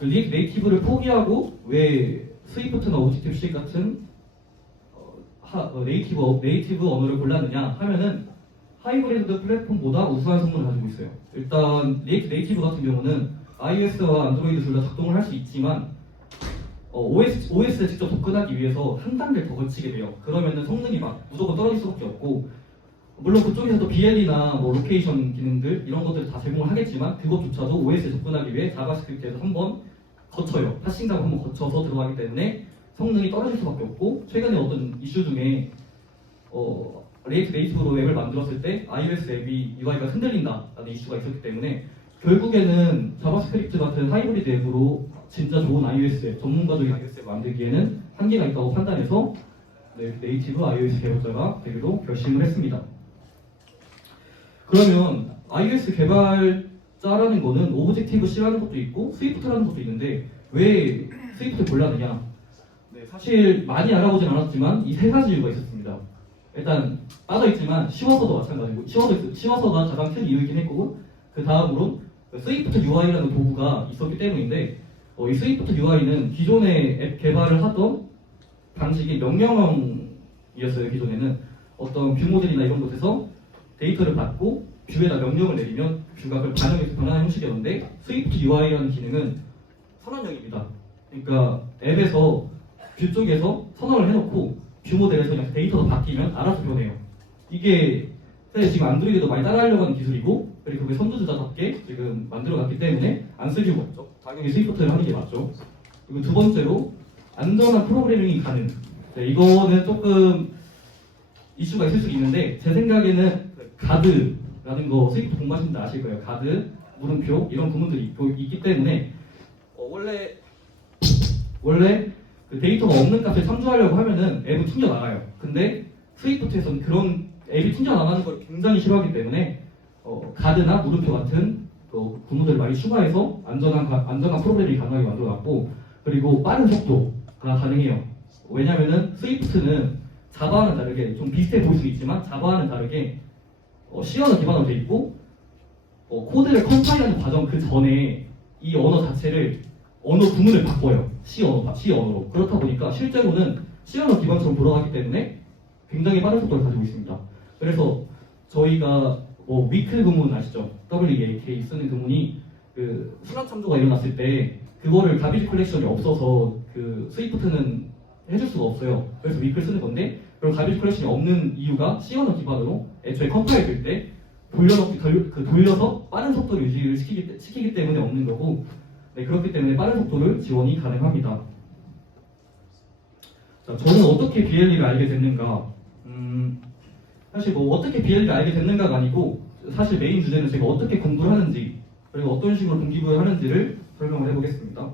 그 리액트 네이티브를 포기하고 왜 스위프트나 오브젝티브-C 같은 네이티브 언어를 골랐느냐 하면은 하이브리드 플랫폼보다 우수한 성능을 가지고 있어요. 일단 리액트 네이티브 같은 경우는 iOS와 안드로이드 둘 다 작동을 할 수 있지만 OS에 직접 접근하기 위해서 한 단계를 더 거치게 돼요. 그러면은 성능이 막 무조건 떨어질 수밖에 없고, 물론 그쪽에서도 BLE나 뭐 로케이션 기능들 이런 것들을 다 제공을 하겠지만 그것조차도 OS에 접근하기 위해 자바스크립트에서 한번 거쳐요. 파싱작을 한번 거쳐서 들어가기 때문에 성능이 떨어질 수밖에 없고, 최근에 어떤 이슈 중에 리액트 네이티브로 앱을 만들었을 때 iOS 앱이 UI가 흔들린다라는 이슈가 있었기 때문에 결국에는 자바스크립트 같은 하이브리드 앱으로 진짜 좋은 iOS 앱, 전문가적인 iOS 앱 만들기에는 한계가 있다고 판단해서 네이티브 iOS 개발자가 되기로 결심을 했습니다. 그러면 iOS 개발자라는 거는 오브젝티브-C라는 것도 있고 스위프트라는 것도 있는데 왜 스위프트 골랐느냐? 사실 많이 알아보진 않았지만 이 세 가지 이유가 있었습니다. 일단 빠져있지만 쉬워서도 마찬가지고, 쉬워서가 가장 큰 이유이긴 했고, 그 다음으로 스위프트 UI라는 도구가 있었기 때문인데, 이 스위프트 UI는 기존의 앱 개발을 하던 방식이 명령형이었어요. 기존에는 어떤 뷰 모델이나 이런 곳에서 데이터를 받고 뷰에다 명령을 내리면 뷰가 그걸 반영해서 변하는 형식이었는데, 스위프트 UI라는 기능은 선언형입니다. 그러니까 앱에서 뷰 쪽에서 선언을 해놓고 뷰 모델에서 그냥 데이터가 바뀌면 알아서 변해요. 이게 사실 지금 안드로이드도 많이 따라하려고 하는 기술이고, 그리고 그게 선두주자답게 지금 만들어놨기 때문에 안 쓸 이유가 없죠. 당연히 스위프트를 하는 게 맞죠. 그리고 두 번째로 안전한 프로그래밍이 가능. 이거는 조금 이슈가 있을 수 있는데, 제 생각에는 가드라는 거 스위프트 공부하시는 분들 아실 거예요. 가드, 물음표 이런 구문들이 있기 때문에 원래 그 데이터가 없는 값을 참조하려고 하면은 앱은 튕겨나가요. 근데 스위프트에서는 그런 앱이 튕겨나가는 걸 굉장히 싫어하기 때문에 가드나 물음표 같은 구문들을 많이 추가해서 안전한 프로그래밍이 가능하게 만들어놨고, 그리고 빠른 속도가 가능해요. 왜냐면은 스위프트는 자바와는 다르게 좀 비슷해 보일 수 있지만 자바와는 다르게 C 언어 기반으로 돼 있고, 코드를 컴파일하는 과정 그 전에 이 언어 자체를 언어 구문을 바꿔요. C 언어로. 그렇다 보니까 실제로는 C 언어 기반처럼 돌아가기 때문에 굉장히 빠른 속도를 가지고 있습니다. 그래서 저희가 위클 구문 아시죠? WEAK 쓰는 구문이 그 순환 참조가 일어났을 때 그거를 가비지 컬렉션이 없어서 그 스위프트는 해줄 수가 없어요. 그래서 위클 쓰는 건데, 그럼 가비지 컬렉션이 없는 이유가 C 언어 기반으로 애초에 컴파일 될 때 돌려서 빠른 속도를 유지를 시키기 때문에 없는 거고, 그렇기 때문에 빠른 속도를 지원이 가능합니다. 자, 저는 어떻게 BLE를 알게 됐는가? 사실 어떻게 BLE를 알게 됐는가가 아니고, 사실 메인 주제는 제가 어떻게 공부를 하는지, 그리고 어떤 식으로 동기부여를 하는지를 설명을 해보겠습니다.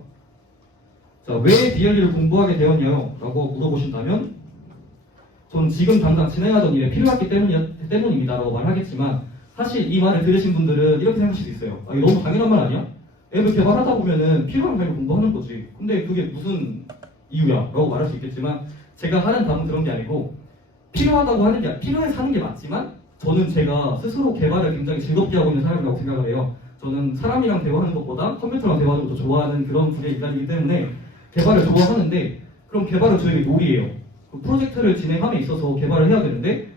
자, 왜 BLE를 공부하게 되었냐고 물어보신다면, 저는 지금 당장 진행하던 일에 필요했기 때문입니다라고 말하겠지만, 사실 이 말을 들으신 분들은 이렇게 생각하실 수 있어요. 이거 너무 당연한 말 아니야? 앱을 개발하다 보면은 필요한 걸 공부하는 거지. 근데 그게 무슨 이유야? 라고 말할 수 있겠지만, 제가 하는 답은 그런 게 아니고, 필요해서 하는 게 맞지만, 저는 제가 스스로 개발을 굉장히 즐겁게 하고 있는 사람이라고 생각을 해요. 저는 사람이랑 대화하는 것보다 컴퓨터랑 대화하는 것도 좋아하는 그런 분야의 인간이기 때문에 개발을 좋아하는데, 그럼 개발은 저에게 놀이에요. 그 프로젝트를 진행함에 있어서 개발을 해야 되는데,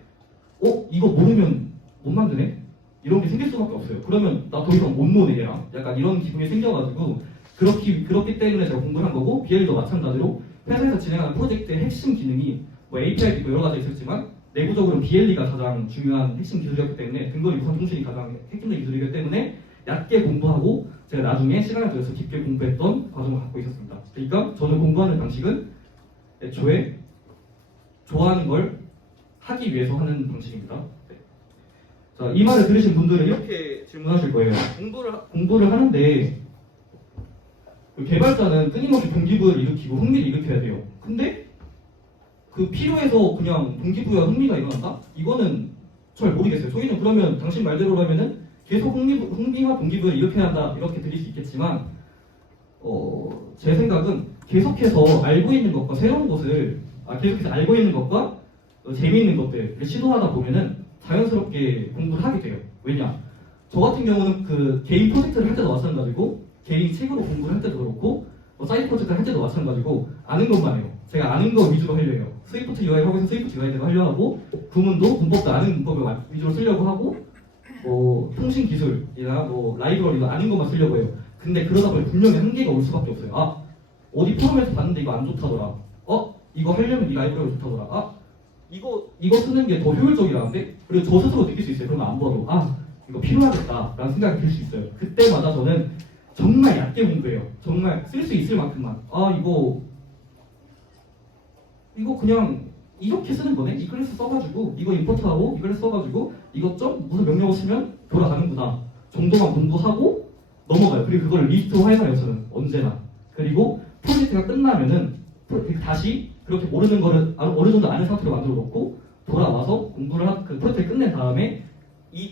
이거 모르면 못 만드네? 이런 게 생길 수밖에 없어요. 그러면 나 더 이상 못 노네 얘랑. 약간 이런 기분이 생겨가지고 그렇기 때문에 제가 공부를 한 거고, BLE도 마찬가지로 회사에서 진행하는 프로젝트의 핵심 기능이 API도 있고 여러 가지 있었지만 내부적으로 BLE가 가장 중요한 핵심 기술이었기 때문에, 근거 유선 통신이 가장 핵심적인 기술이기 때문에 얕게 공부하고 제가 나중에 시간을 들여서 깊게 공부했던 과정을 갖고 있었습니다. 그러니까 저는 공부하는 방식은 애초에 좋아하는 걸 하기 위해서 하는 방식입니다. 자, 이 말을 들으신 분들은 이렇게 질문하실 거예요. 공부를 하는데 그 개발자는 끊임없이 동기부여를 일으키고 흥미를 일으켜야 돼요. 근데 그 필요해서 그냥 동기부여와 흥미가 일어난다? 이거는 잘 모르겠어요. 저희는 그러면 당신 말대로라면은 계속 흥미와 동기부여를 일으켜야 한다, 이렇게 들릴 수 있겠지만, 제 생각은 계속해서 알고 있는 것과 새로운 것을 계속해서 알고 있는 것과 재미있는 것들을 시도하다 보면은 자연스럽게 공부를 하게 돼요. 왜냐? 저 같은 경우는 그 개인 프로젝트를 할 때도 마찬가지고, 개인 책으로 공부를 할 때도 그렇고, 사이드 프로젝트 할 때도 마찬가지고 아는 것만 해요. 제가 아는 거 위주로 하려 해요. 스위프트 UI를 하고 있으면 스위프트 UI대로 하려 하고 구문도 문법도 아는 문법을 위주로 쓰려고 하고 뭐 통신 기술이나 뭐 라이브러리나 아는 것만 쓰려고 해요. 근데 그러다 보니 분명히 한계가 올 수밖에 없어요. 아 어디 포럼에서 봤는데 이거 안 좋다더라. 이거 하려면 이 라이브러리 좋다더라. 이거 쓰는 게 더 효율적이라는데? 그리고 저 스스로 느낄 수 있어요. 그러면 안 봐도 이거 필요하겠다라는 생각이 들 수 있어요. 그때마다 저는 정말 얕게 공부해요. 정말 쓸 수 있을 만큼만. 이거 그냥 이렇게 쓰는 거네? 이 클래스 써가지고 이거 임포트하고 이 클래스 써가지고 이거 무슨 명령어 쓰면 돌아가는구나 정도만 공부하고 넘어가요. 그리고 그걸 리스트화해놔요. 저는 언제나. 그리고 프로젝트가 끝나면은 다시 그렇게 모르는 거를 어느 정도 아는 상태로 만들어 놓고 돌아와서 공부를 그 프로젝트 끝낸 다음에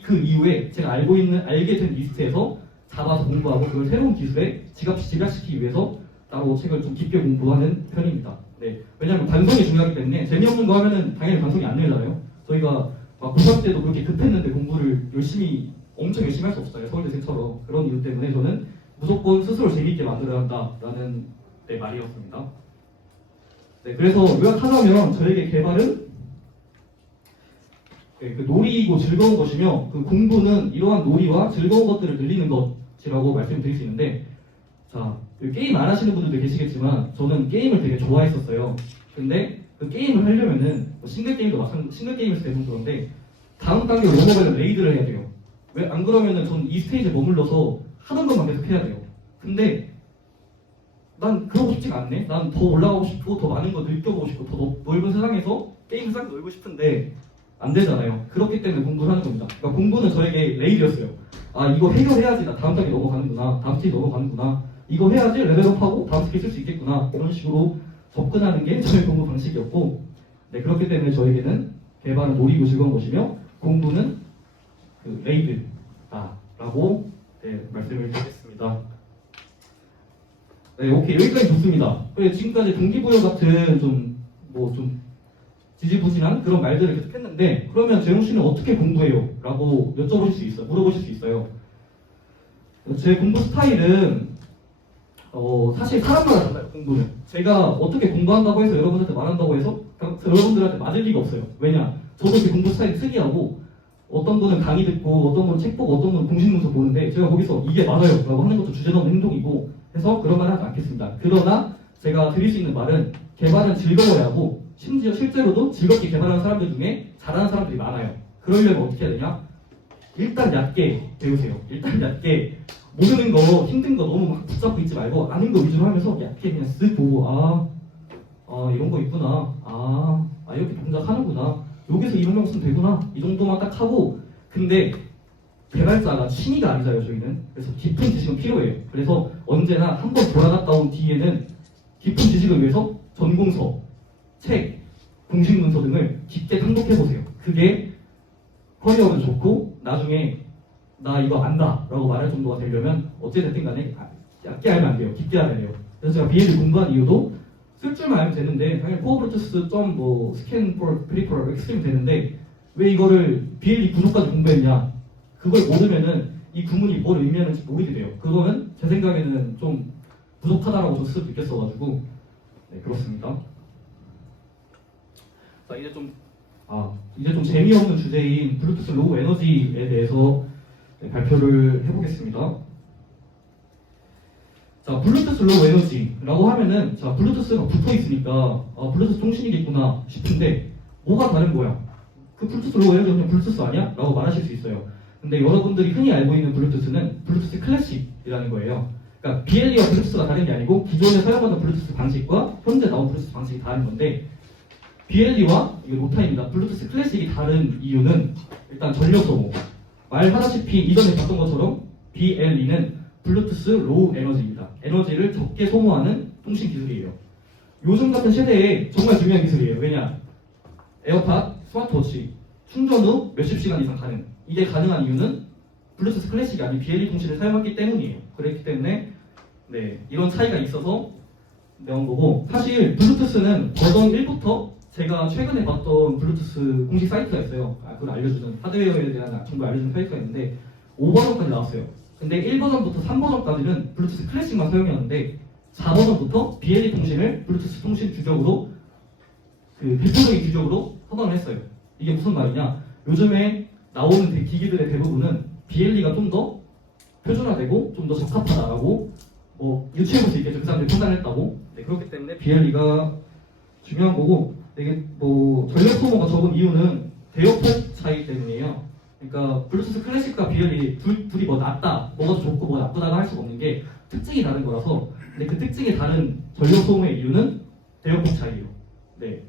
그 이후에 제가 알게 된 리스트에서 잡아서 공부하고 그걸 새로운 기술에 집약시키기 위해서 따로 책을 좀 깊게 공부하는 편입니다. 네, 왜냐하면 반성이 중요하기 때문에 재미없는 거 하면은 당연히 반성이 안 되잖아요. 저희가 막 고3 때도 그렇게 급했는데 공부를 엄청 열심히 할 수 없어요. 서울대생처럼. 그런 이유 때문에 저는 무조건 스스로 재미있게 만들어야 한다라는 말이었습니다. 네, 그래서 요약하자면 저에게 개발은 그 놀이이고 즐거운 것이며 그 공부는 이러한 놀이와 즐거운 것들을 늘리는 것이라고 말씀드릴 수 있는데 자, 게임 안 하시는 분들도 계시겠지만 저는 게임을 되게 좋아했었어요. 근데 그 게임을 하려면은 싱글 게임에서 대부분 그런데 다음 단계로 넘어가려면 레이드를 해야 돼요. 왜 안 그러면은 전 이 스테이지에 머물러서 하던 것만 계속 해야 돼요. 근데 난 그러고 싶지가 않네. 난 더 올라가고 싶고 더 많은 거 느껴보고 싶고 더 넓은 세상에서 게임 세상에 놀고 싶은데 안 되잖아요. 그렇기 때문에 공부를 하는 겁니다. 그러니까 공부는 저에게 레일이었어요. 이거 해결해야지 나 다음 단계 넘어가는구나. 다음 스테이지 넘어가는구나. 이거 해야지 레벨업하고 다음 스테이지 쓸 수 있겠구나. 이런 식으로 접근하는 게 저의 공부 방식이었고 네, 그렇기 때문에 저에게는 개발은 놀이고 즐거운 것이며 공부는 그 레이드라고 말씀을 드리겠습니다. 네, 오케이. 여기까지 좋습니다. 지금까지 동기부여 같은 좀 지지부진한 그런 말들을 계속 했는데, 그러면 재용 씨는 어떻게 공부해요? 라고 물어보실 수 있어요. 제 공부 스타일은, 사실 사람마다 달라요, 공부는. 제가 어떻게 공부한다고 해서 여러분한테 말한다고 해서 여러분들한테 맞을 리가 없어요. 왜냐? 저도 제 공부 스타일이 특이하고, 어떤 분은 강의 듣고, 어떤 분은 책 보고, 어떤 분은 공식 문서 보는데, 제가 거기서 이게 맞아요. 라고 하는 것도 주제넘는 행동이고, 해서 그런 말은 하지 않겠습니다. 그러나 제가 드릴 수 있는 말은 개발은 즐거워야 하고 심지어 실제로도 즐겁게 개발하는 사람들 중에 잘하는 사람들이 많아요. 그러려면 어떻게 해야 되냐? 일단 얕게 배우세요. 일단 얕게 모르는 거 힘든 거 너무 막 붙잡고 있지 말고 아는 거 위주로 하면서 얕게 그냥 쓱 보고 이런 거 있구나. 이렇게 동작하는구나. 여기서 이 명령 쓰면 되구나. 이 정도만 딱 하고 근데 개발자가 취미가 아니잖아요, 저희는. 그래서 깊은 지식은 필요해요. 그래서 언제나 한번 돌아갔다 온 뒤에는 깊은 지식을 위해서 전공서, 책, 공식 문서 등을 깊게 탐독해보세요. 그게 커리어도 좋고 나중에 나 이거 안다 라고 말할 정도가 되려면 어찌됐든 간에 얕게 알면 안 돼요. 깊게 알아야 돼요. 그래서 제가 BLE 공부한 이유도 쓸 줄만 알면 되는데 당연히 포어 브루투스 스캔 프리퍼럴 이렇게 쓰면 되는데 왜 이거를 BLE 구조까지 공부했냐? 그걸 모르면은 이 구문이 뭘 의미하는지 모르게 돼요. 그거는 제 생각에는 좀 부족하다라고 저 스스로 느꼈어가지고 네, 그렇습니다. 자, 이제 좀 재미없는 주제인 블루투스 로우 에너지에 대해서 발표를 해보겠습니다. 자, 블루투스 로우 에너지라고 하면은 자, 블루투스가 붙어 있으니까 블루투스 통신이겠구나 싶은데 뭐가 다른 거야? 그 블루투스 로우 에너지가 그냥 블루투스 아니야? 라고 말하실 수 있어요. 근데 여러분들이 흔히 알고 있는 블루투스는 블루투스 클래식이라는 거예요. 그러니까 BLE와 블루투스가 다른 게 아니고 기존에 사용하던 블루투스 방식과 현재 나온 블루투스 방식이 다른 건데 BLE와 이거 노타입니다. 블루투스 클래식이 다른 이유는 일단 전력 소모. 말하다시피 이전에 봤던 것처럼 BLE는 블루투스 로우 에너지입니다. 에너지를 적게 소모하는 통신 기술이에요. 요즘 같은 세대에 정말 중요한 기술이에요. 왜냐? 에어팟, 스마트워치 충전 후 몇십 시간 이상 가능. 이게 가능한 이유는 블루투스 클래식이 아닌 BLE 통신을 사용했기 때문이에요. 그렇기 때문에 네, 이런 차이가 있어서 나온 거고 사실 블루투스는 버전 1부터 제가 최근에 봤던 블루투스 공식 사이트가 있어요. 그걸 알려주는 하드웨어에 대한 정보를 알려주는 사이트가 있는데 5버전까지 나왔어요. 근데 1버전부터 3버전까지는 블루투스 클래식만 사용했는데 4버전부터 BLE 통신을 블루투스 통신 규격으로 그 대표적인 규격으로 선언을 했어요. 이게 무슨 말이냐? 요즘에 나오는 기기들의 대부분은 BLE가 좀 더 표준화되고 좀 더 적합하다라고 유추해 볼 수 있겠죠. 그 사람들이 판단했다고. 네, 그렇기 때문에 BLE가 중요한 거고, 이게 전력 소모가 적은 이유는 대역폭 차이 때문이에요. 그러니까 블루투스 클래식과 BLE 둘이 뭐 낫다, 뭐가 더 좋고 뭐 나쁘다가 할 수가 없는 게 특징이 다른 거라서. 근데 그 특징이 다른 전력 소모의 이유는 대역폭 차이예요. 네.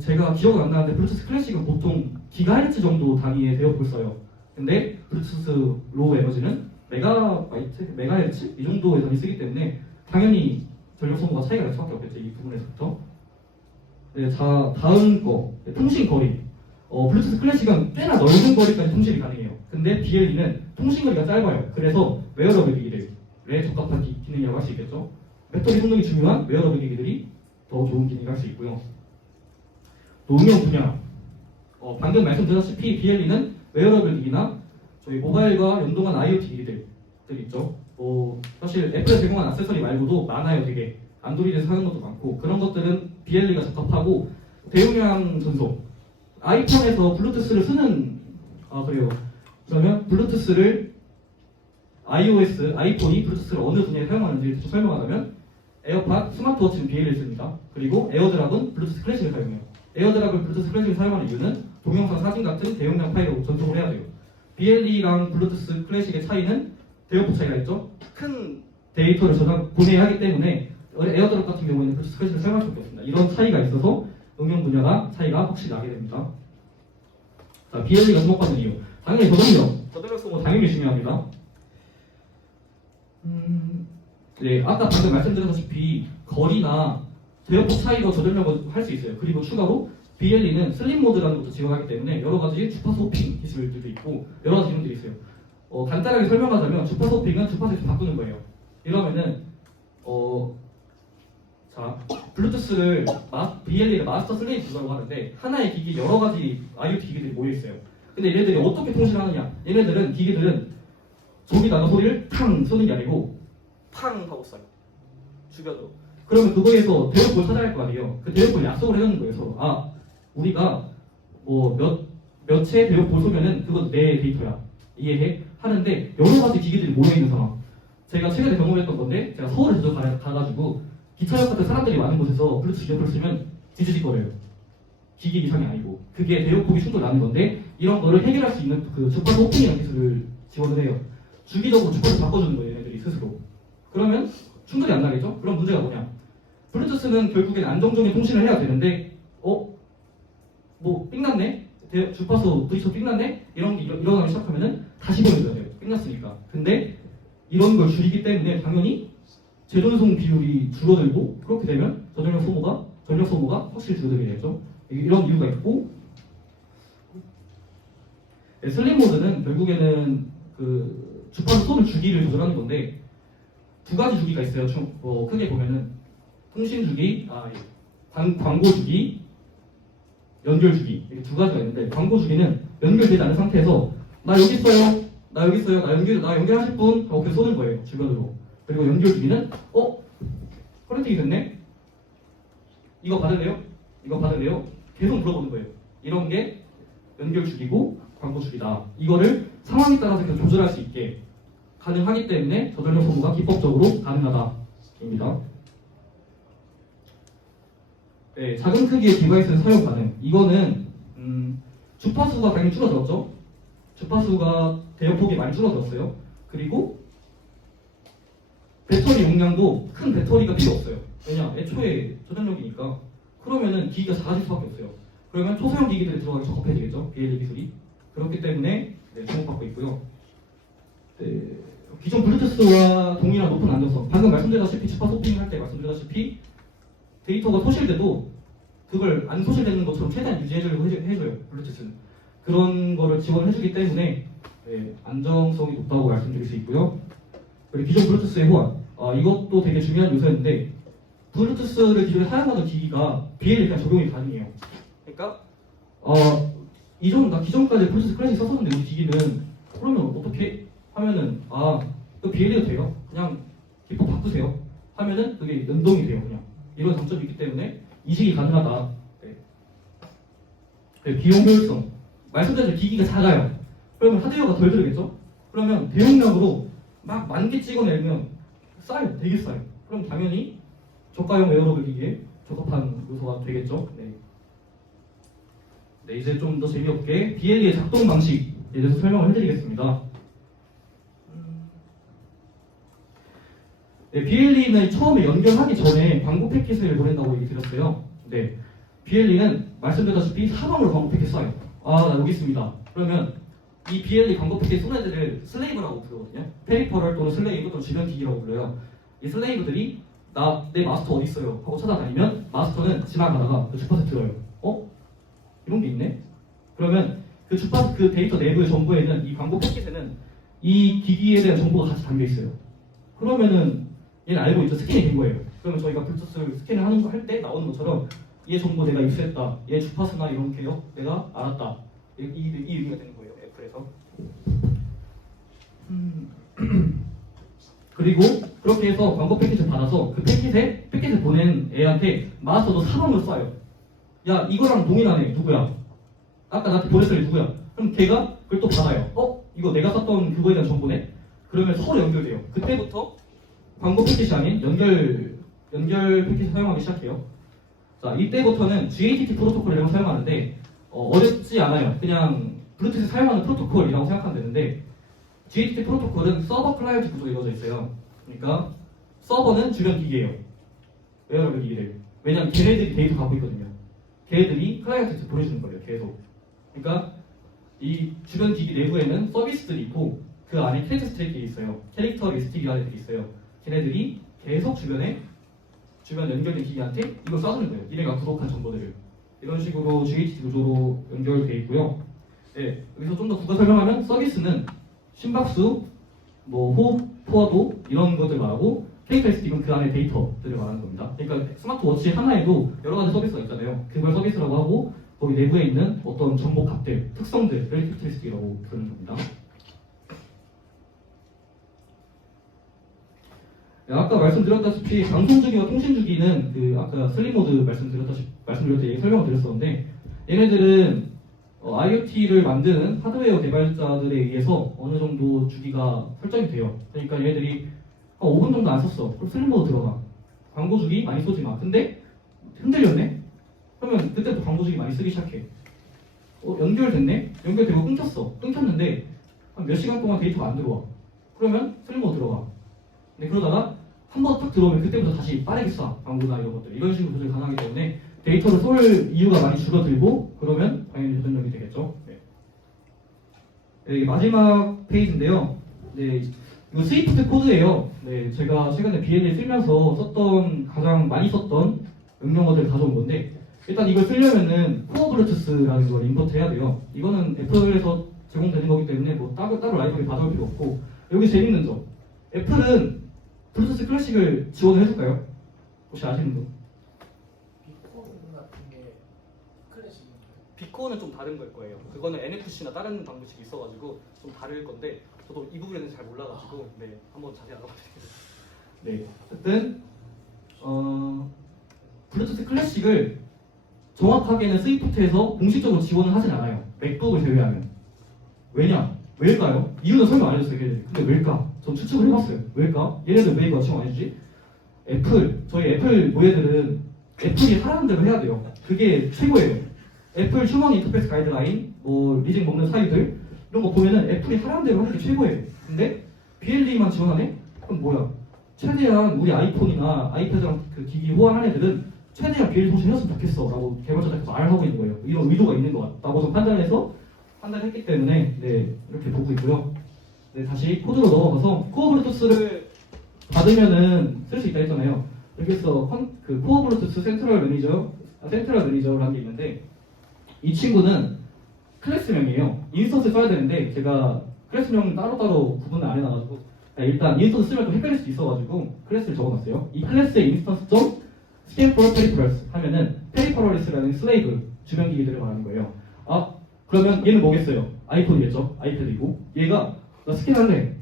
제가 기억이 안 나는데 블루투스 클래식은 보통 기가헤르츠 정도 단위의 대역폭을 써요. 근데 블루투스 로우 에너지는 메가헤르츠 이 정도의 단위 쓰기 때문에 당연히 전력 소모가 차이가 날 수밖에 없겠죠. 이 부분에서부터. 네, 자, 다음 거 통신 거리. 블루투스 클래식은 꽤나 넓은 거리까지 통신이 가능해요. 근데 BLE는 통신 거리가 짧아요. 그래서 웨어러블 기기들에 적합한 기능이라고 할 수 있겠죠. 배터리 성능이 중요한 웨어러블 기기들이 더 좋은 기능을 할 수 있고요. 응용 분야. 방금 말씀드렸다시피 BLE는 웨어러블 기기나 저희 모바일과 연동한 IoT 기기들 있죠. 사실 애플에 제공한 액세서리 말고도 많아요. 되게 안드로이드에서 사는 것도 많고 그런 것들은 BLE가 적합하고 대용량 전송. 아이폰에서 블루투스를 쓰는 그래요. 그러면 블루투스를 아이폰이 블루투스를 어느 분야에 사용하는지 대충 설명하자면 에어팟, 스마트워치는 BLE를 씁니다. 그리고 에어드랍은 블루투스 클래식을 사용해요. 에어드랍을 블루투스 클래식을 사용하는 이유는 동영상, 사진 같은 대용량 파일로 전송을 해야 돼요. BLE랑 블루투스 클래식의 차이는 대역폭 차이가 있죠. 큰 데이터를 보내야 하기 때문에 에어드랍 같은 경우에는 블루투스 클래식을 사용할 수밖에 없습니다. 이런 차이가 있어서 응용 분야가 차이가 확실히 나게 됩니다. 자, BLE가 주목받는 이유. 당연히 저전력 소모 당연히 중요합니다. 네, 아까 방금 말씀드렸다시피 거리나 대역폭 차이로 저전력을 할 수 있어요. 그리고 추가로 BLE는 슬림 모드라는 것도 지원하기 때문에 여러 가지 주파수 호핑 기술들도 있고 여러 가지 기능들이 있어요. 간단하게 설명하자면 주파수 호핑은 주파수에서 바꾸는 거예요. 이러면은 자, 블루투스를 BLE를 마스터 슬레이브 기기라고 하는데 하나의 기기 여러 가지 IoT 기기들이 모여 있어요. 근데 얘네들이 어떻게 통신하느냐? 기기들은 저기다가 소리를 탕 쏘는 게 아니고 팡 하고 쏴요. 주변으로. 그러면 그거에서 대역폭을 찾아야 할 거 아니에요. 그 대역폭을 약속을 해놓는 거예요. 우리가 몇의 대역폭을 쏘면은 그건 내 데이터야. 이해해? 하는데 여러 가지 기기들이 모여 있는 상황. 제가 최근에 경험했던 건데 제가 서울에 가가지고 기차역 같은 사람들이 많은 곳에서 블루투스 이어폰을 쓰면 뒤지직거려요. 기기 이상이 아니고 그게 대역폭이 충돌 나는 건데 이런 거를 해결할 수 있는 그 주파수 호핑이라는 기술을 지원을 해요. 주기적으로 주파수 바꿔주는 거예요. 얘네들이 스스로. 그러면 충돌이 안 나겠죠? 그럼 문제가 뭐냐? 블루투스는 결국엔 안정적인 통신을 해야 되는데 삥났네? 주파수 부딪혀 삥났네? 이런 게 일어나기 시작하면은 다시 보내줘야 돼요. 삥났으니까. 근데 이런 걸 줄이기 때문에 당연히 재전송 비율이 줄어들고 그렇게 되면 전력 소모가 확실히 줄어들게 되죠. 이런 이유가 있고 슬림 모드는 결국에는 그 주파수 쏘는 주기를 조절하는 건데 두 가지 주기가 있어요. 크게 보면은 통신 주기, 광고 주기, 연결 주기 이렇게 두 가지가 있는데 광고 주기는 연결되지 않은 상태에서 나 여기 있어요, 나 연결하실 분 하고 계속 쏘는 거예요 주변으로. 그리고 연결 주기는 커넥팅이 됐네? 이거 받을래요? 계속 물어보는 거예요. 이런 게 연결 주기고 광고 주기다. 이거를 상황에 따라서 계속 조절할 수 있게 가능하기 때문에 저전력 소모가 기법적으로 가능하다입니다. 네, 작은 크기의 디바이스 사용 가능. 이거는 주파수가 당연히 줄어들었죠. 주파수가 대역폭이 많이 줄어들었어요. 그리고 배터리 용량도 큰 배터리가 필요 없어요. 왜냐? 애초에 저전력이니까. 그러면은 기기가 작아질 수밖에 없어요. 그러면 초소형 기기들이 들어가기 적합해지겠죠. BLE 기술이. 그렇기 때문에 주목받고 있고요. 네, 기존 블루투스와 동일한 높은 안정성. 방금 말씀드렸다시피 주파수 호핑 할 때 말씀드렸다시피 데이터가 소실돼도 그걸 안 소실되는 것처럼 최대한 유지해주려고 해줘요. 블루투스는. 그런 거를 지원해주기 때문에 안정성이 높다고 말씀드릴 수 있고요. 그리고 기존 블루투스의 호환. 이것도 되게 중요한 요소인데 블루투스를 기존에 사용하던 기기가 BLE 그냥 적용이 가능해요. 그러니까 나 기존까지 블루투스 클래식 썼었는데 우리 기기는 그러면 어떻게 하면은 그 BLE도 돼요. 그냥 기법 바꾸세요. 하면은 그게 연동이 돼요. 그냥 이런 장점이 있기 때문에 이식이 가능하다. 네. 네, 비용 효율성. 말씀드린 기기가 작아요. 그러면 하드웨어가 덜 들어겠죠? 그러면 대용량으로 막 10,000개 찍어내면 싸요. 되게 싸요. 그럼 당연히 저가형 웨어러블 기기에 적합한 요소가 되겠죠. 네. 네, 이제 좀 더 재미없게 BLE의 작동 방식에 대해서 설명을 해드리겠습니다. 네, BLE는 처음에 연결하기 전에 광고 패킷을 보낸다고 얘기 드렸어요. 네, BLE는 말씀드렸다시피 사방으로 광고 패킷 쏴요. 아, 나 여기 있습니다. 그러면 이 BLE 광고 패킷 쏘는 애들을 슬레이브라고 부르거든요. 페리퍼럴 또는 슬레이브 또는 주변 기기라고 불러요. 이 슬레이브들이 내 마스터 어디 있어요? 하고 찾아다니면 마스터는 지나가다가 그 주파수 들어요. 이런 게 있네? 그러면 그 주파수 그 데이터 내부의 정보에는 이 광고 패킷에는 이 기기에 대한 정보가 같이 담겨 있어요. 그러면은 얘는 알고 있죠. 스캔이 된 거예요. 그러면 저희가 블루투스 스캔을 하는 거 할 때 나오는 것처럼 얘 정보 내가 입수했다. 얘 주파수나 이런 개요 내가 알았다. 이 의미가 되는 거예요. 애플에서. 그리고 그렇게 해서 광고 패킷을 받아서 그 패킷을 보낸 애한테 마스터도 사방으로 쏴요. 야, 이거랑 동일하네. 누구야? 아까 나한테 보냈을 때 누구야? 그럼 걔가 그걸 또 받아요. 이거 내가 썼던 그거에 대한 정보네? 그러면 서로 연결돼요. 그때부터 광고 패킷이 아닌 연결 패킷을 사용하기 시작해요. 자, 이때부터는 GATT 프로토콜이라고 사용하는데 어렵지 않아요. 그냥 블루투스 사용하는 프로토콜이라고 생각하면 되는데 GATT 프로토콜은 서버 클라이언트 구조로 이루어져 있어요. 그러니까 서버는 주변 기기예요. 웨어러블 기기를. 왜냐면 걔네들이 데이터 갖고 있거든요. 걔네들이 클라이언트한테 보내주는 거예요. 계속. 그러니까 이 주변 기기 내부에는 서비스들이 있고 그 안에 캐릭터 스택이 있어요. 캐릭터 리스틱이라는 애들이 있어요. 걔네들이 계속 주변 연결된 기기한테 이걸 쏴주는 거예요. 얘네가 구독한 정보들을. 이런 식으로 GHT 구조로 연결되어 있고요. 네, 여기서 좀 더 구가 설명하면 서비스는 심박수, 호흡, 포화도 이런 것들 말하고 캐릭터 리스틱은 그 안에 데이터들을 말하는 겁니다. 그러니까 스마트워치 하나에도 여러 가지 서비스가 있잖아요. 그걸 서비스라고 하고 거기 내부에 있는 어떤 정보 값들, 특성들을 캐릭터 리스틱이라고 부르는 겁니다. 아까 말씀드렸다시피 방송주기와 통신주기는 아까 슬립모드 말씀드렸을 때 설명을 드렸었는데 얘네들은 IoT를 만드는 하드웨어 개발자들에 의해서 어느 정도 주기가 설정이 돼요. 그러니까 얘네들이 5분 정도 안 썼어. 그럼 슬립모드 들어가. 광고 주기 많이 쏘지 마. 근데 흔들렸네? 그러면 그때부터 광고 주기 많이 쓰기 시작해. 연결됐네? 연결되고 끊겼어. 끊겼는데 한 몇 시간 동안 데이터가 안 들어와. 그러면 슬립모드 들어가. 근데 그러다가 한 번 딱 들어오면 그때부터 다시 빠르게 쏴. 광고나 이런 것들. 이런 식으로 조절이 가능하기 때문에 데이터를 쏠 이유가 많이 줄어들고 그러면 당연히 조전력이 되겠죠. 네. 네, 이게 마지막 페이지인데요. 네, 이거 스위프트 코드예요. 네, 제가 최근에 BLE 쓰면서 가장 많이 썼던 명령어들을 가져온 건데 일단 이걸 쓰려면은 코어 블루투스라는 걸 임포트 해야 돼요. 이거는 애플에서 제공되는 거기 때문에 따로 라이브러리 받아올 필요 없고 여기 재밌는 점. 애플은 블루투스 클래식을 지원을 해줄까요? 혹시 아시는 분? 비코는 좀 다른 걸 거예요. 그거는 NFC나 다른 방식이 있어가지고 좀 다를 건데 저도 이 부분에는 잘 몰라가지고 한번 자세히 알아봐드리겠습니다. 네, 어쨌든 블루투스 클래식을 정확하게는 스위프트에서 공식적으로 지원을 하진 않아요. 맥북을 제외하면. 왜일까요? 이유는 설명 안 해줬어요. 걔네들이. 근데 왜일까? 전 추측을 해봤어요. 왜일까? 얘네들 왜 이거 지원 안 해주지? 저희 애플 모예들은 애플이 하라는 대로 해야 돼요. 그게 최고예요. 애플 휴먼 인터페이스 가이드라인, 리징 먹는 사유들 이런 거 보면은 애플이 하라는 대로 하는 게 최고예요. 근데 BLE만 지원하네? 그럼 뭐야? 최대한 우리 아이폰이나 아이패드랑 그 기기 호환한 애들은 최대한 BLE 소식해줬으면 좋겠어 라고 개발자들께서 말을 하고 있는 거예요. 이런 의도가 있는 것 같다고 좀 판단했기 때문에 이렇게 보고 있고요. 네, 다시 코드로 넘어가서 코어 블루투스를 받으면은 쓸 수 있다 했잖아요. 여기서 그 코어 블루투스 센트럴 매니저라는 게 있는데 이 친구는 클래스명이에요. 인스턴스 써야 되는데 제가 클래스명 따로따로 구분을 안 해놔가지고 일단 인스턴스 쓰면 또 헷갈릴 수 있어가지고 클래스를 적어놨어요. 이 클래스의 인스턴스 점 scan for peripherals 하면은 peripherals라는 슬레이브 주변 기기들을 말하는 거예요. 그러면 얘는 뭐겠어요? 아이폰이겠죠? 아이패드이고 얘가 나 스캔할래.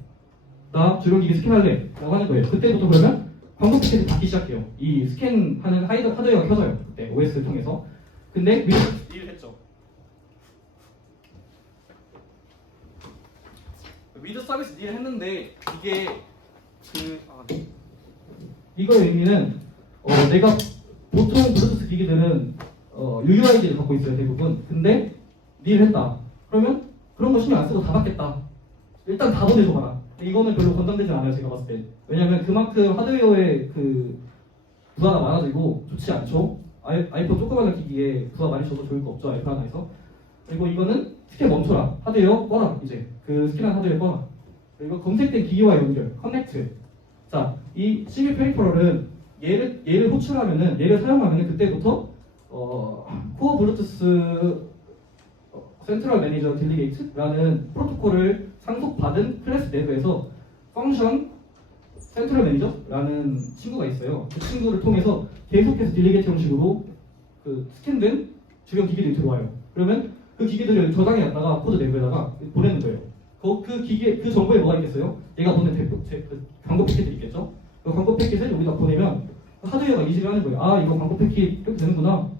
나 주변 기기 스캔할래. 라고 하는 거예요. 그때부터 그러면 광고 패킷이 닫기 시작해요. 이 스캔하는 하드웨어가 켜져요. 그때 OS 통해서. 근데 딜 했죠. 위드 서비스 딜 했는데 이게 이거의 의미는 내가 보통 블루투스 기기들은 UUID를 갖고 있어요 대부분. 근데 딜 했다. 그러면 그런 거 신경 안 쓰고 다 받겠다. 일단 다 보내줘 봐라. 이거는 별로 권장되지 않아요 제가 봤을 때. 왜냐면 그만큼 하드웨어의 그 부하가 많아지고 좋지 않죠. 아이폰 조그마한 기기에 부하 많이 줘도 좋을 거 없죠 아이폰 하나에서. 그리고 이거는 스캔 멈춰라. 하드웨어 꺼라. 이제 그 스캔한 하드웨어 꺼라. 그리고 검색된 기기와 연결, 커넥트. 자, 이 시밀 페리퍼럴은 얘를 호출하면은 얘를 사용하면은 그때부터 코어 블루투스 센트럴 매니저 딜리게이트라는 프로토콜을 상속받은 클래스 내부에서 펑션 센트럴 매니저라는 친구가 있어요. 그 친구를 통해서 계속해서 딜리게이트 형식으로 그 스캔된 주변 기기들이 들어와요. 그러면 그 기기들을 저장해 놨다가 코드 내부에다가 보내는 거예요. 그 기계 그 정보에 뭐가 있겠어요? 얘가 보낸 그 광고 패킷이 있겠죠? 그 광고 패킷을 여기다 보내면 하드웨어가 인식을 하는 거예요. 아 이거 광고 패킷 이렇게 되는구나.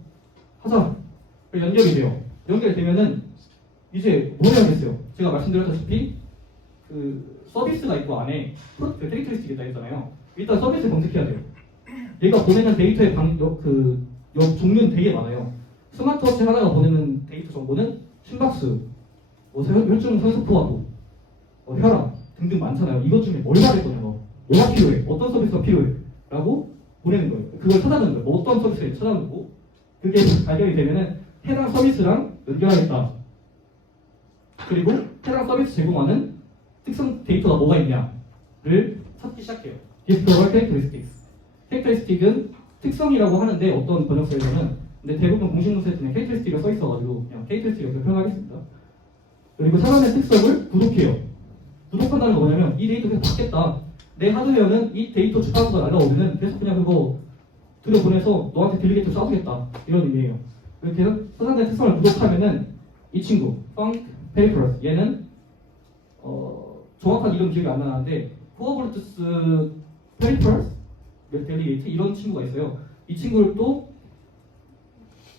하자. 연결이 돼요. 연결되면은 이제 뭘 해야겠어요? 제가 말씀드렸다시피 그 서비스가 있고 안에 캐릭터리스틱이 있다 했잖아요. 일단 서비스 검색해야 돼요. 얘가 보내는 데이터의 종류는 되게 많아요. 스마트워치 하나가 보내는 데이터 정보는 심박수, 혈중 산소 포화도, 혈압 등등 많잖아요. 이것 중에 뭘 말할 거냐고. 뭐가 필요해? 어떤 서비스가 필요해? 라고 보내는 거예요. 그걸 찾아내는 거예요. 뭐 어떤 서비스를 찾아내고 그게 발견이 되면은 해당 서비스랑 연결하겠다. 그리고 해당 서비스 제공하는 특성 데이터가 뭐가 있냐를 찾기 시작해요. Discover Characteristics. Characteristic은 특성이라고 하는데 어떤 번역서에서는 근데 대부분 공식 문서에 그냥 Characteristic가 써 있어가지고 그냥 Characteristic을 이렇게 표현하겠습니다. 그리고 찾아낸 특성을 구독해요. 구독한다는 거 뭐냐면 이 데이터 계속 받겠다. 내 하드웨어는 이 데이터 주파수가 날라오면은 계속 그냥 그거 들여보내서 너한테 딜리게이터 쏴주겠다. 이런 의미예요. 이렇게 찾아낸 특성을 구독하면은 이 친구, Funk Peripherals 얘는 정확한 이름 기억이 안 나는데 코어 블루투스 Peripherals 델리게이트 이런 친구가 있어요. 이 친구를 또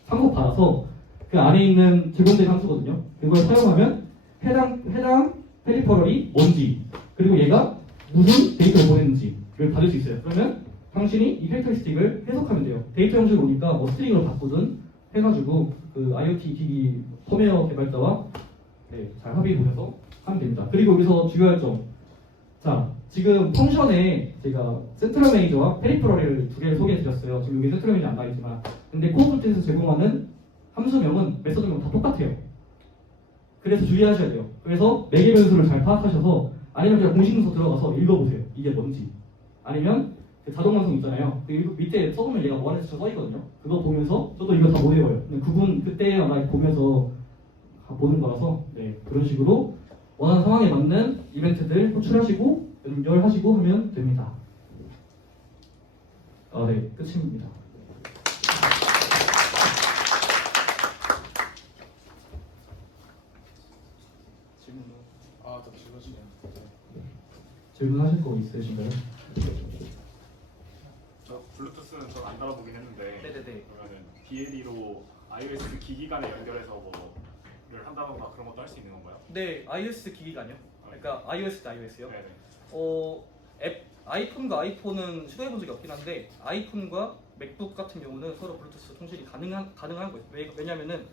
상속받아서 그 안에 있는 제공된 함수거든요. 그걸 사용하면 해당 페리퍼럴이 뭔지 그리고 얘가 무슨 데이터를 보냈는지를 받을 수 있어요. 그러면 당신이 이 캐릭터리스틱을 해석하면 돼요. 데이터 형식을 오니까 뭐 스트링으로 바꾸든 해가지고 그 IoT 기기 펌웨어 개발자와 잘 합의 보셔서 하면 됩니다. 그리고 여기서 중요할 점. 자, 지금 펑션에 제가 센트럴 매니저와 페리퍼럴을 두 개를 소개해드렸어요. 지금 여기 센트럴 매니저 안 나와있지만 근데 코어 블루투스에서 제공하는 함수명은 메서드명은 다 똑같아요. 그래서 주의하셔야 돼요. 그래서 매개 변수를 잘 파악하셔서 아니면 그냥 공식 문서 들어가서 읽어보세요. 이게 뭔지. 아니면 그 자동 완성 있잖아요. 그 밑에 써보면 얘가 뭐 하는지 써있거든요. 그거 보면서 저도 이거 다 못 외워요. 근데 그분 그때 아마 보면서 보는 거라서 그런 식으로 원하는 상황에 맞는 이벤트들 호출하시고 연결하시고 하면 됩니다. 네, 끝입니다. 질문하실 거 있으신가요? 저 블루투스는 전 안 달아보긴 했는데 네네네. 그러면은 BLE로 iOS 기기 간에 연결해서 뭐를 한다던가 그런 것도 할 수 있는 건가요? 네, iOS 기기가요. 그러니까 iOS 대 iOS요. 네네. 아이폰과 아이폰은 시도해본 적이 없긴 한데 아이폰과 맥북 같은 경우는 서로 블루투스 통신이 가능한 거예요. 왜냐면은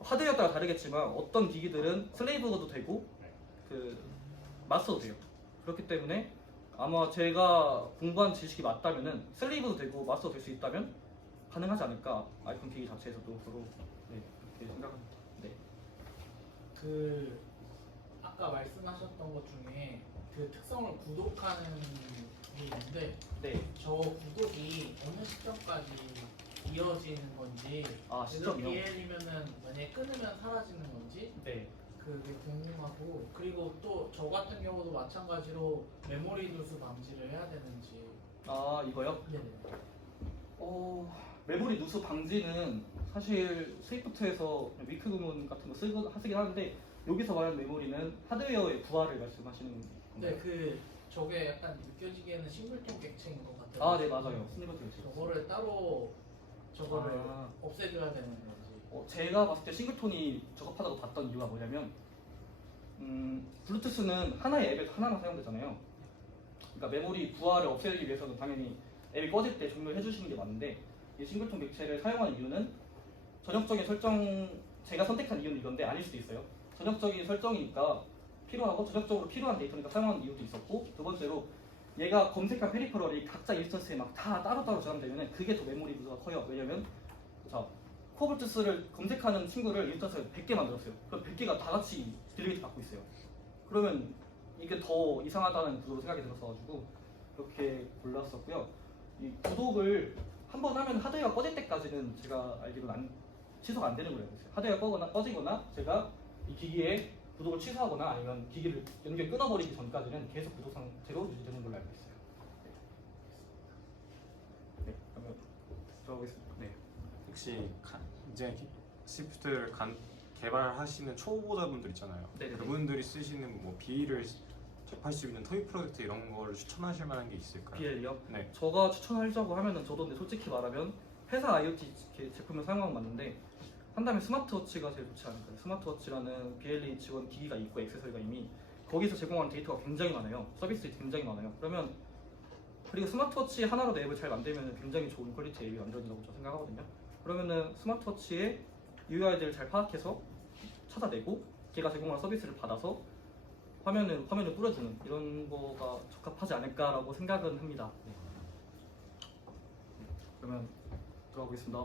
하드웨어에 따라 다르겠지만 어떤 기기들은 슬레이브도 되고 그 마스터도 돼요. 그렇기 때문에 아마 제가 공부한 지식이 맞다면은 슬레이브도 되고 마스터도 될 수 있다면 가능하지 않을까. 아이폰 기기 자체에서도 서로 그렇게 생각합니다. 네. 그 아까 말씀하셨던 것 중에 그 특성을 구독하는 게 있는데 네. 저 구독이 어느 시점까지 이어지는 건지 시점이요? BL이면은 만약에 끊으면 사라지는 건지 네. 그게 궁금하고 그리고 또 저 같은 경우도 마찬가지로 메모리 누수 방지를 해야 되는지 이거요? 네네. 메모리 누수 방지는 사실 스위프트에서 위크 구문 같은 거 쓰긴 하는데 여기서 말하는 메모리는 하드웨어의 부하를 말씀하시는 건가요? 네, 그 저게 약간 느껴지기에는 싱글톤 객체인 것 같아요. 아, 네, 맞아요. 스니커 객체. 저거를 따로 저거를 아. 없애줘야 되는 건지. 제가 봤을 때 싱글톤이 적합하다고 봤던 이유가 뭐냐면 블루투스는 하나의 앱에서 하나만 사용되잖아요. 그러니까 메모리 부하를 없애기 위해서는 당연히 앱이 꺼질 때 종료해 주시는 게 맞는데 이 싱글톤 객체를 사용하는 이유는 전역적인 설정, 제가 선택한 이유는 이건데 아닐 수도 있어요. 전역적인 설정이니까 필요하고 전역적으로 필요한 데이터니까 사용하는 이유도 있었고, 두 번째로 얘가 검색한 페리퍼럴이 각자 인스턴스에 막 다 따로따로 저장되면 그게 더 메모리 부수가 커요. 왜냐면 자, 코블투스를 검색하는 친구를 인스턴스에 100개 만들었어요. 그럼 100개가 다 같이 딜리미트 받고 있어요. 그러면 이게 더 이상하다는 구조로 생각이 들었어가지고 그렇게 골랐었고요. 이 구독을 한 번 하면 하드웨어가 꺼질 때까지는 제가 알기로는 취소가 안 되는 걸로 알고 있어요. 하드웨어가 꺼지거나 제가 이 기기에 구독을 취소하거나 아니면 기기를 연결 끊어버리기 전까지는 계속 구독 상태로 유지되는 걸로 알고 있어요. 네, 그러면 들어가겠습니다. 네. 혹시 이제 시프트를 개발하시는 초보자분들 있잖아요. 네네네. 그분들이 쓰시는 뭐 비를 접할 수 있는 토익 프로젝트 이런 거를 추천하실 만한 게 있을까요? BL이요? 네. 제가 추천하자고 하면은 저도 근데 솔직히 말하면 회사 IoT 제품을 사용하고 맞는데 한 다음에 스마트워치가 제일 좋지 않을까요? 스마트워치라는 BLE 지원 기기가 있고 액세서리가 이미 거기서 제공하는 데이터가 굉장히 많아요. 서비스들이 굉장히 많아요. 그리고 스마트워치 하나로 앱을 잘 만들면 굉장히 좋은 퀄리티의 앱이 만들어진다고 저는 생각하거든요. 그러면은 스마트워치의 UI들을 잘 파악해서 찾아내고 걔가 제공하는 서비스를 받아서 화면을 뿌려주는 이런 거가 적합하지 않을까라고 생각은 합니다. 네. 그러면 들어가보겠습니다.